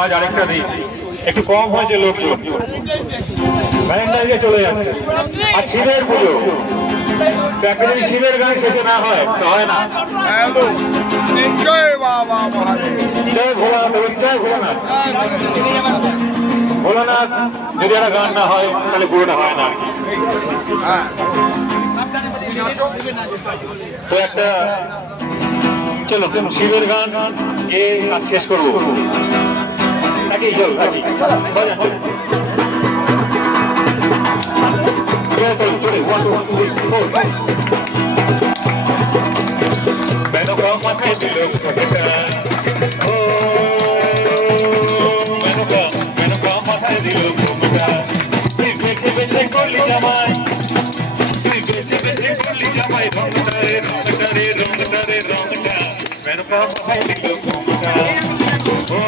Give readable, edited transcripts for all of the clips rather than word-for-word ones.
আজ আরেকটা দিন একটু কম হয়েছে লোকজন, ভ্যালেন্টাইনে চলে যাচ্ছে। আর শিবের পুজো, একটা যদি শিবের গান শেষে না হয় তো হয় না। জয় বাবা মহাদেব, জয় ভোলানাথ, জয় ভোলানাথ। ভোলানাথ যদি একটা গান না হয় তাহলে পুরোটা হয় না। তো একটা চলো শিবের গান এ কাজ শেষ করবো। একই চল একই বাজান চল। মেনকা মাথায় দিল ও মেনকা মাথায় দিল ঘুমটা, তুই বেছে বেছে করলি জামাই, তুই বেছে বেছে করলি জামাই, রংটা রে রংটা রে রংটা রে রংটা, মেনকা মাথায় দিল ঘুমটা ও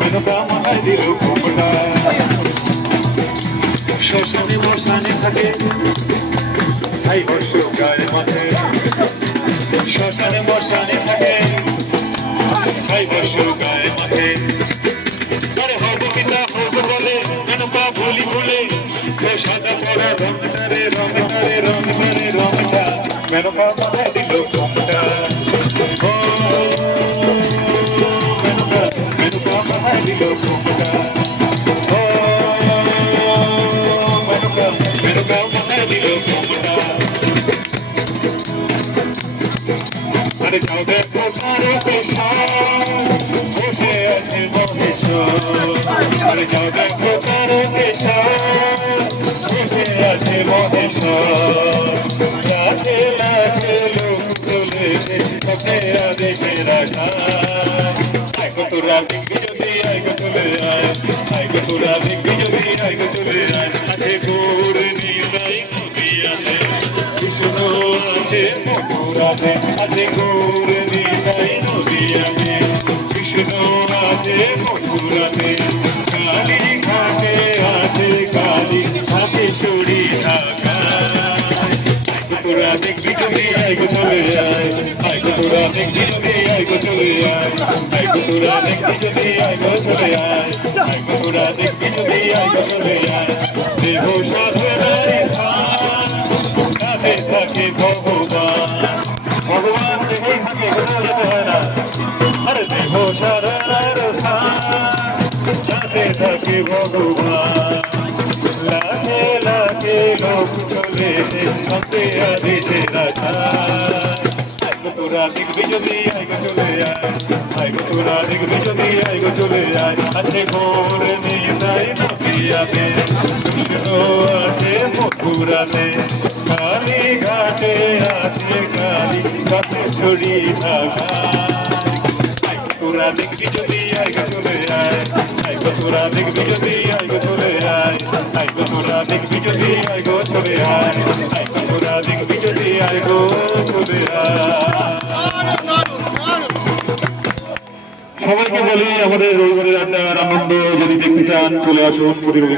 মেনকা মাথায় দিল ঘুমটা। শ্মশানে মশানে থাকে ছাই বর্ষ গায়ের মাঠে, শ্মশানে মশানে থাকে ছাই বর্ষ গায়ের মাঠে। আরে হব পিতা হব বলে মেনকা ভুলি ভুলে, সাদা পড়া রংটা রে রংটা রে রংটা রে রংটা, মেনকা মাথায় দিল ঘুমটা ও মেনকা মেনকা মাথায় দিল ঘুমটা ও মেনকা মেনকা মাথায় দিল ঘুমটা। আরে যাও দেখো তারে পেশা বসে আছে মহেশ্বর, আরে যাও দেখো তারে পেশা বসে আছে মহেশ্বর। লাখে লাখে লোক চলেছে তোকে আদেশে রাখা, আয় গো তোরা দেখবি যদি আয় গো চলে আয়, আয় গো তোরা দেখবি যদি আয় গো চলে আয়। আছে গোর নিরাই নদী আছে, কৃষ্ণ আছে মথুরাতে, আছে গোর নিরাই নদী আছে, কৃষ্ণ আছে মথুরাতে। কালী ঘাটে আছে কালী ঘাটে সরি ঢাকা, তোরা দেখবি যদি আয় গো চলে আয়, আয় গো তোরা দেখবি যদি আয় গো চলে আয়, আয় গো তোরা দেখবি যদি আয় গো চলে আয়, আয় গো তোরা দেখবি যদি আয় গো চলে আয়। দেহ সাধনার স্থান কাছে থাকে ভগবান, ভগবান দেহেই থাকে, কোথাও যেতে হয় না। আরে দেহ সাধনার স্থান কাছে থাকে ভগবান। লাখে লাখে লোক চলে সঙ্গে আদেশে রাখা, তোরা দেখবি যদি আয় গো চলে আয়, আয় গো তোরা দেখবি যদি আয় গো চলে আয়। আছে গোর নিতাই নদিয়াতে, কৃষ্ণ আছে মথুরাতে, কালী ঘাটে আছে কালী ঘাটে ছড়ি থাকা। তোরা দেখবি যদি আয় গো চলে আয়, আয় গো তোরা দেখবি যদি আয় গো চলে আয়, আয় গো তোরা দেখবি যদি আয় গো চলে আয়, আয় গো তোরা দেখবি যদি আয় গো চলে আয়। সবাইকে বলি আমাদের রবিবারের আড্ডার আনন্দ যদি দেখতে চান চলে আসুন প্রতি রবিবার।